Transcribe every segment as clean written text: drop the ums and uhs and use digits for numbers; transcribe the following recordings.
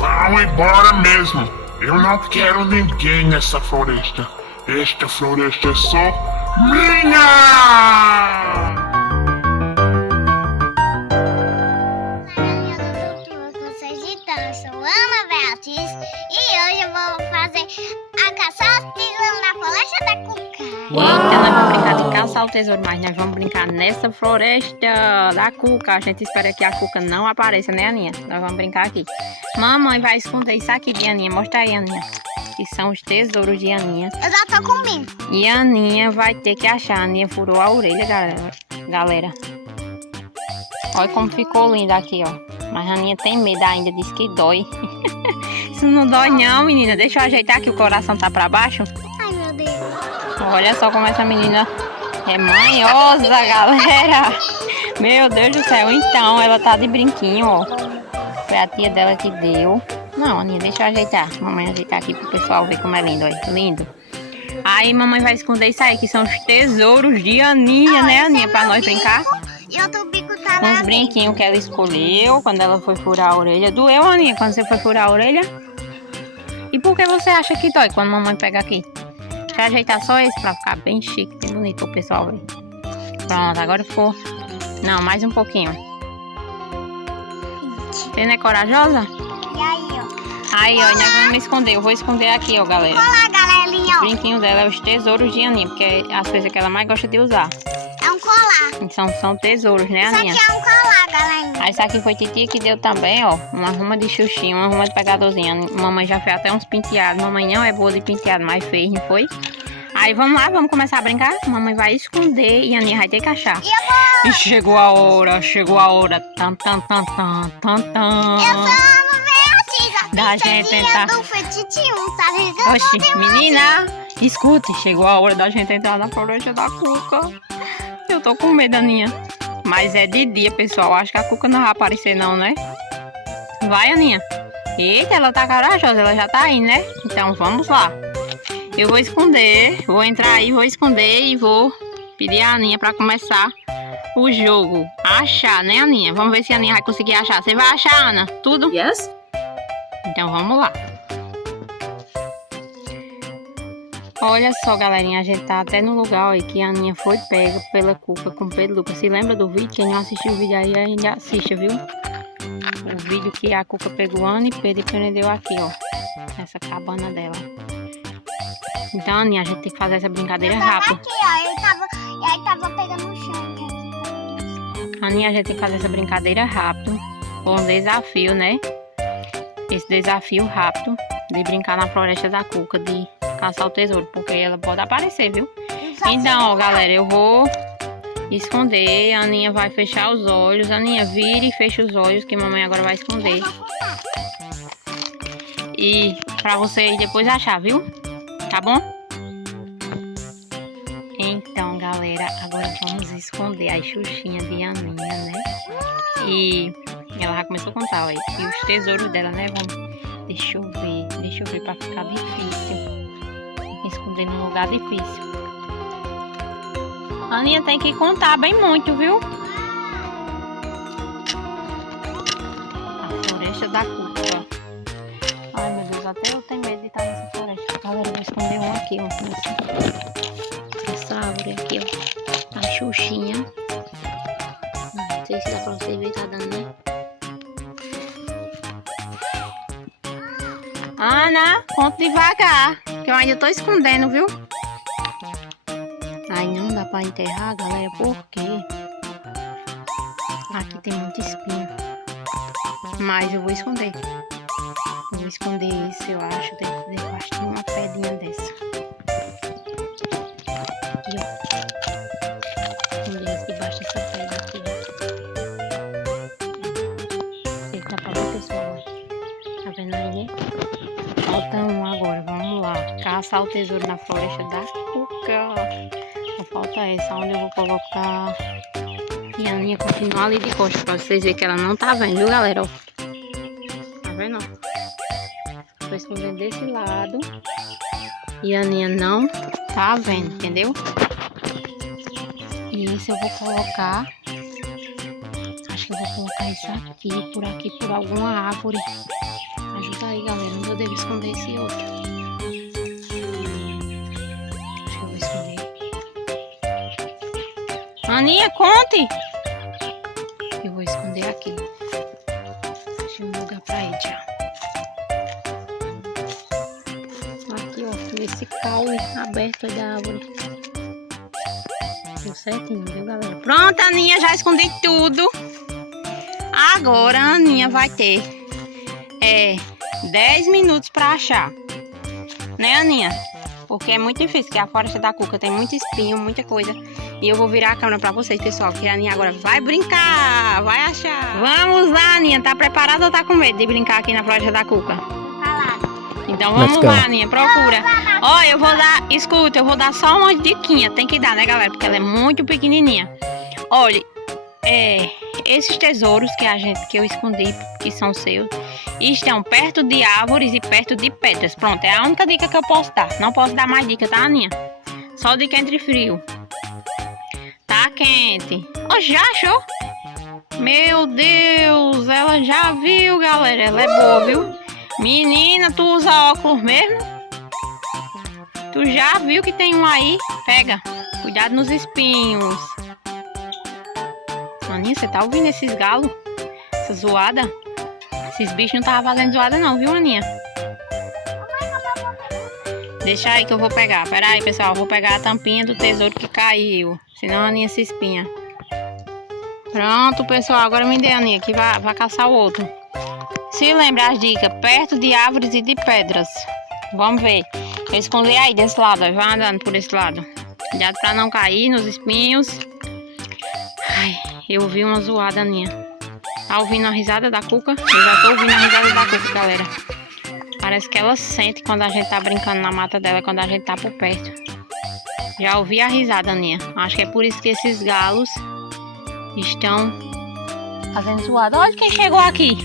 Vão embora mesmo. Eu não quero ninguém nessa floresta. Esta floresta é só minha! Eu sou Ana Beatriz e hoje eu vou fazer a caça ao tesouro na floresta da Cuca. Eita, nós vamos brincar de caçar o tesouro, mas nós vamos brincar nessa floresta da Cuca. A gente espera que a Cuca não apareça, né, Aninha? Nós vamos brincar aqui. Mamãe vai esconder isso aqui de Aninha. Mostra aí, Aninha. Que são os tesouros de Aninha. Eu já tô comigo. E a Aninha vai ter que achar. A Aninha furou a orelha, galera. Olha como ficou lindo aqui, ó. Mas a Aninha tem medo ainda, diz que dói. Isso não dói não, menina. Deixa eu ajeitar aqui, o coração tá pra baixo. Ai, meu Deus. Olha só como essa menina é manhosa, galera. Meu Deus do céu. Então, ela tá de brinquinho, ó. Foi a tia dela que deu. Não, Aninha, deixa eu ajeitar. Mamãe ajeitar aqui pro pessoal ver como é lindo, ó. Lindo. Aí, mamãe vai esconder isso aí, que são os tesouros de Aninha, né, Aninha? Pra nós brincar. E outro bico tá lá. Uns brinquinhos que ela escolheu quando ela foi furar a orelha. Doeu, Aninha, quando você foi furar a orelha? E por que você acha que dói quando a mamãe pega aqui? Deixa eu ajeitar só esse pra ficar bem chique, bem bonito pro pessoal ver. Pronto, agora ficou. Não, mais um pouquinho. Você não é corajosa? E aí, ó. Aí, ó, nós vamos esconder. Eu vou esconder aqui, ó, galera. Olá, galerinha, O ó. brinquinho dela é os tesouros de Aninha, porque é as coisas que ela mais gosta de usar. É um colar. São tesouros, né, Isso Aninha? aqui é um colar, galerinha. Aí essa aqui foi titia que deu também, ó. Uma ruma de xuxinha, uma ruma de pegadorzinha. Mamãe já fez até uns penteados. Mamãe não é boa de penteado, mas fez, não foi? Aí vamos lá, vamos começar a brincar? Mamãe vai esconder e a Aninha vai ter que achar. E chegou a hora, Tan, tan, tan, tan, tan, tan. Eu sou a Ana Beatriz, Da a gente princesinha tentar. do Fetitinho, tá ligado? Oxi, menina, escute, chegou a hora da gente entrar na floresta da Cuca. Eu tô com medo, Aninha. Mas é de dia, pessoal. Acho que a Cuca não vai aparecer não, né? Vai, Aninha. Eita, ela tá corajosa, ela já tá aí, né? Então vamos lá. Eu vou esconder, vou entrar aí, vou esconder e vou pedir a Aninha pra começar o jogo. Achar, né, Aninha? Vamos ver se a Aninha vai conseguir achar. Você vai achar, Ana? Tudo? Yes? Então vamos lá. Olha só, galerinha, a gente tá até no lugar aí que a Aninha foi pega pela Cuca com Pedro Lucas. Se lembra do vídeo? Quem não assistiu o vídeo aí ainda assista, viu? O vídeo que a Cuca pegou Ana e Pedro e prendeu aqui, ó. Essa cabana dela. Então, Aninha, a gente tem que fazer essa brincadeira rápido. Aqui, ó, e aí tava pegando no chão. Aninha, a gente tem que fazer essa brincadeira rápido. Com um desafio, né? Esse desafio rápido de brincar na floresta da Cuca, de caçar o tesouro, porque ela pode aparecer, viu? Então, ó, galera, eu vou esconder. A Aninha vai fechar os olhos. Aninha, vira e fecha os olhos, que mamãe agora vai esconder. E pra vocês depois achar, viu? Tá bom? Então, galera, agora vamos esconder a xuxinha de Aninha, né? E ela já começou a contar, ó. E os tesouros dela, né? Vamos... Deixa eu ver pra ficar difícil. Esconder num lugar difícil. A Aninha tem que contar bem muito, viu? A floresta da Cuca. Ai, meu Deus, até eu tenho medo de estar nessa floresta. Galera, eu vou esconder um aqui, ó. Essa árvore aqui, ó. A xuxinha. Não sei se dá pra vocês verem, tá dando, né? Ana, conta devagar, que eu ainda tô escondendo, viu? Ai, não dá pra enterrar, galera, porque aqui tem muito espinho. Mas eu vou esconder. Eu vou esconder isso, eu acho, debaixo de uma pedrinha dessa. Aqui, ó. Esconder isso debaixo dessa pedra aqui, ó. Dá pra ver, pessoal? Tá vendo aí, né? Falta um agora, vamos lá. Caçar o tesouro na floresta da Cuca. Só falta essa, onde eu vou colocar. E a Aninha continua ali de costas, pra vocês verem que ela não tá vendo, viu, galera? Ó. Tá vendo? Tô escondendo desse lado. E a Aninha não tá vendo, entendeu? E isso eu vou colocar. Acho que eu vou colocar isso aqui, por alguma árvore. Ajuda aí, galera. Onde eu devo esconder esse outro? Acho que eu vou esconder. Aninha, conte! Eu vou esconder aqui. Deixa um lugar pra ele já. Aqui, ó. Esse caule aberto aí da árvore. Deu certinho, viu, galera? Pronto, Aninha, já escondi tudo. Agora a Aninha vai ter 10 minutos pra achar. Né, Aninha? Porque é muito difícil, porque a floresta da Cuca tem muito espinho, muita coisa. E eu vou virar a câmera pra vocês, pessoal, que a Aninha agora vai brincar, vai achar. Vamos lá, Aninha. Tá preparada ou tá com medo de brincar aqui na floresta da Cuca? Então vamos lá, Aninha, procura. Ó, eu vou dar, escuta, eu vou dar só uma diquinha. Tem que dar, né, galera? Porque ela é muito pequenininha. Olha, esses tesouros que eu escondi, que são seus, estão perto de árvores e perto de pedras. Pronto, é a única dica que eu posso dar. Não posso dar mais dica, tá, Aninha? Só dica entre frio. Tá quente. Ó, já achou? Meu Deus, ela já viu, galera. Ela é boa, viu? Menina, tu usa óculos mesmo? Tu já viu que tem um aí? Pega. Cuidado nos espinhos. Aninha, você tá ouvindo esses galos? Essa zoada? Esses bichos não estavam fazendo zoada não, viu, Aninha? Deixa aí que eu vou pegar. Pera aí, pessoal. Eu vou pegar a tampinha do tesouro que caiu. Senão a Aninha se espinha. Pronto, pessoal. Agora me dê, Aninha, que vai caçar o outro. Se lembra as dicas. Perto de árvores e de pedras. Vamos ver. Eu escondi aí desse lado. Ó. Vai andando por esse lado. Cuidado pra não cair nos espinhos. Ai, eu ouvi uma zoada, Aninha. Tá ouvindo a risada da Cuca? Eu já tô ouvindo a risada da Cuca, galera. Parece que ela sente quando a gente tá brincando na mata dela, quando a gente tá por perto. Já ouvi a risada, Aninha. Acho que é por isso que esses galos estão fazendo zoada. Olha quem chegou aqui.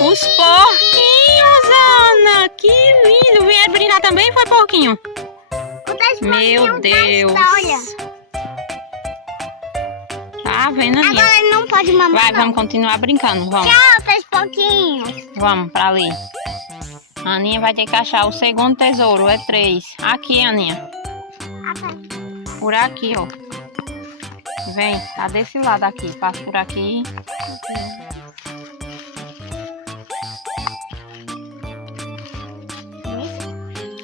Os porquinhos, Ana. Que lindo. Vieram brincar também, foi porquinho? Meu Deus. Tá vendo, Aninha? Agora ele não pode mamar. Vai, vamos continuar brincando, vamos. Tchau, 3 pouquinhos. Vamos pra ali. A Aninha vai ter que achar o segundo tesouro, é 3. Aqui, Aninha. Por aqui, ó. Vem, tá desse lado aqui. Passa por aqui.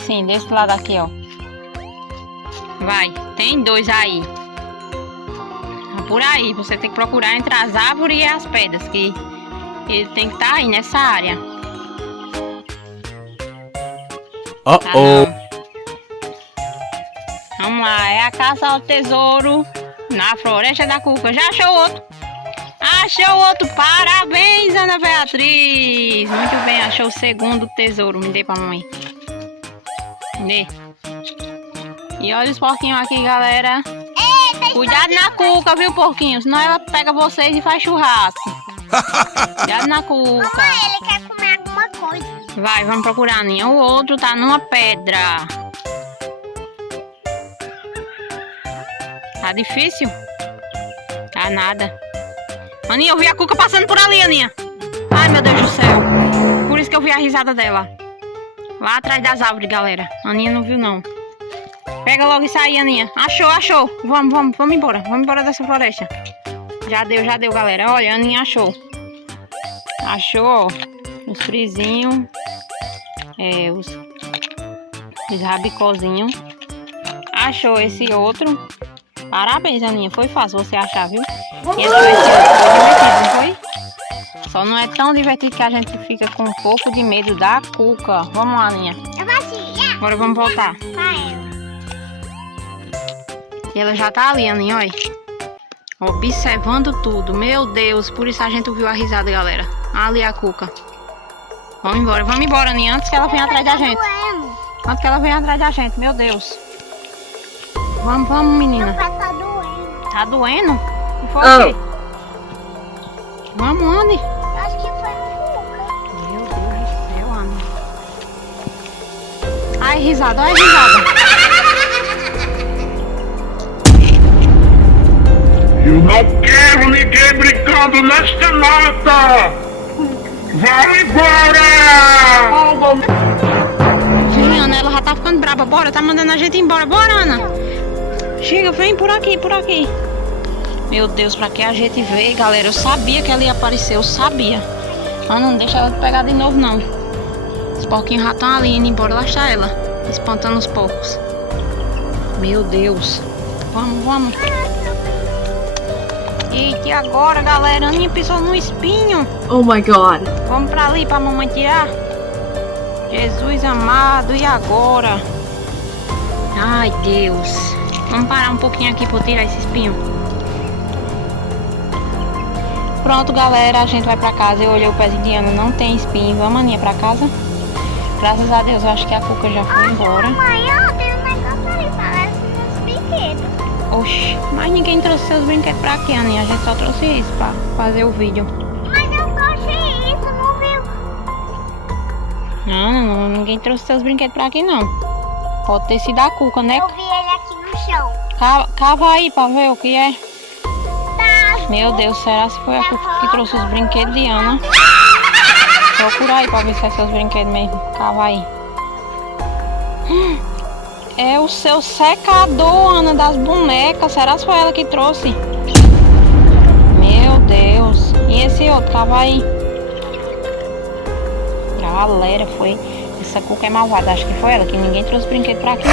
Sim, desse lado aqui, ó. Vai, tem 2 aí. Por aí, você tem que procurar entre as árvores e as pedras, que ele tem que estar aí nessa área. Vamos lá, é a caça ao tesouro na floresta da Cuca. Já achou outro? Achou outro, parabéns, Ana Beatriz. Muito bem, achou o segundo tesouro. Me dê pra mamãe. Me dê. E olha os porquinhos aqui, galera. Cuidado na Cuca, viu, porquinho? Senão ela pega vocês e faz churrasco. Cuidado na Cuca. Mamãe, ele quer comer alguma coisa. Vai, vamos procurar, Aninha. O outro tá numa pedra. Tá difícil? Tá nada. Aninha, eu vi a Cuca passando por ali, Aninha. Ai, meu Deus do céu. Por isso que eu vi a risada dela. Lá atrás das árvores, galera. Aninha não viu, não. Pega logo isso aí, Aninha. Achou, achou. Vamos embora. Vamos embora dessa floresta. Já deu, galera. Olha, a Aninha achou. Achou, ó. Os frisinhos. Os rabicozinhos. Achou esse outro. Parabéns, Aninha. Foi fácil você achar, viu? E esse outro foi divertido, não foi? Só não é tão divertido que a gente fica com um pouco de medo da Cuca. Vamos lá, Aninha. Eu vou assim. Agora vamos voltar. E ela já tá ali, Aninha, olha. Observando tudo. Meu Deus, por isso a gente ouviu a risada, galera. Ali a Cuca. Vamos embora, Aninha, antes que ela venha atrás da gente. Antes que ela venha atrás da gente, meu Deus. Vamos, menina. Meu pé tá doendo. Tá doendo? O que foi o quê? Vamos, onde? Acho que foi Cuca. Meu Deus do céu, Ana. Ai, risada, olha a risada. Eu não quero ninguém brincando nesta mata! Vai embora! Vem, Ana, ela já tá ficando braba. Bora, tá mandando a gente embora. Bora, Ana. Chega, vem por aqui, por aqui. Meu Deus, pra que a gente veio, galera? Eu sabia que ela ia aparecer, eu sabia. Ana, não deixa ela te pegar de novo, não. Os porquinhos já estão ali, indo embora. Lá está ela, espantando os porcos. Meu Deus. Vamos, vamos. Eita, e agora, galera? Aninha pisou no espinho. Oh my god. Vamos pra ali pra mamãe tirar. Jesus amado, e agora? Ai, Deus. Vamos parar um pouquinho aqui pra eu tirar esse espinho. Pronto, galera, a gente vai pra casa. Eu olhei o pezinho de Ana, não tem espinho. Vamos, Aninha, pra casa? Graças a Deus, eu acho que a Cuca já foi embora. Mãe, ó, tem um negócio ali, parece uns brinquedos. Oxi, mas ninguém trouxe seus brinquedos pra aqui, Aninha. A gente só trouxe isso pra fazer o vídeo. Mas eu trouxe isso, não viu? Não, ninguém trouxe seus brinquedos pra aqui, não. Pode ter sido a Cuca, né? Eu vi ele aqui no chão. Cava aí pra ver o que é. Tá. Meu Deus, será se foi a Cuca que trouxe os brinquedos de Ana? Procura aí pra ver se é seus brinquedos mesmo. Cava aí. É o seu secador, Ana, das bonecas. Será que foi ela que trouxe? Meu Deus. E esse outro? Cava aí. Galera, foi... Essa Cuca é malvada. Acho que foi ela, que ninguém trouxe brinquedo pra aqui.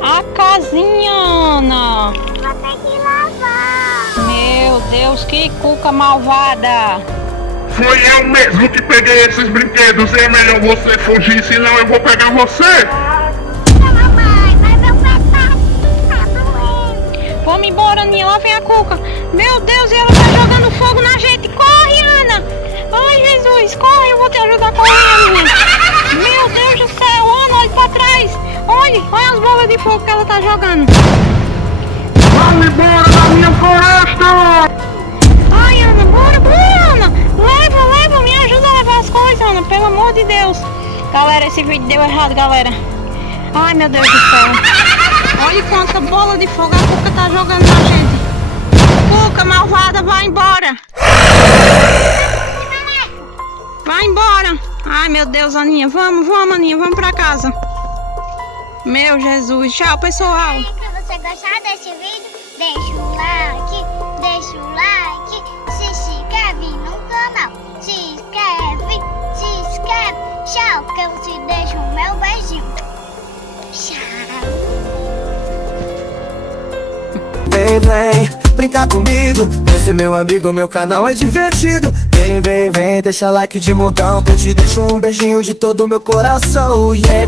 A casinha, Ana. Vou ter que lavar. Meu Deus, que Cuca malvada. Foi eu mesmo que peguei esses brinquedos. É melhor você fugir, senão eu vou pegar você. Não, mamãe, mas meu pé tá doendo. Vamos embora, Aninha. Lá vem a Cuca. Meu Deus, e ela tá jogando fogo na gente. Corre, Ana. Ai, Jesus, corre. Eu vou te ajudar a correr, Aninha. Meu Deus do céu, Ana, olha pra trás. Olha as bolas de fogo que ela tá jogando. Vamos embora da minha floresta! Ai, Ana, bora, Ana. Leva, me ajuda a levar as coisas, Ana, pelo amor de Deus. Galera, esse vídeo deu errado, galera. Ai, meu Deus do céu. Olha quanta bola de fogo a Cuca tá jogando na gente. Cuca, malvada, vai embora. Vai embora. Ai, meu Deus, Aninha. Vamos, Aninha, vamos pra casa. Meu Jesus. Tchau, pessoal. Se você gostar desse vídeo, deixa o like. Se inscreve no canal. Se inscreve. Tchau, que eu te deixo o meu beijinho. Tchau. Vem, brincar comigo. Esse meu amigo, meu canal é divertido. Vem, deixa like de montão. Que eu te deixo um beijinho de todo o meu coração. Yeah.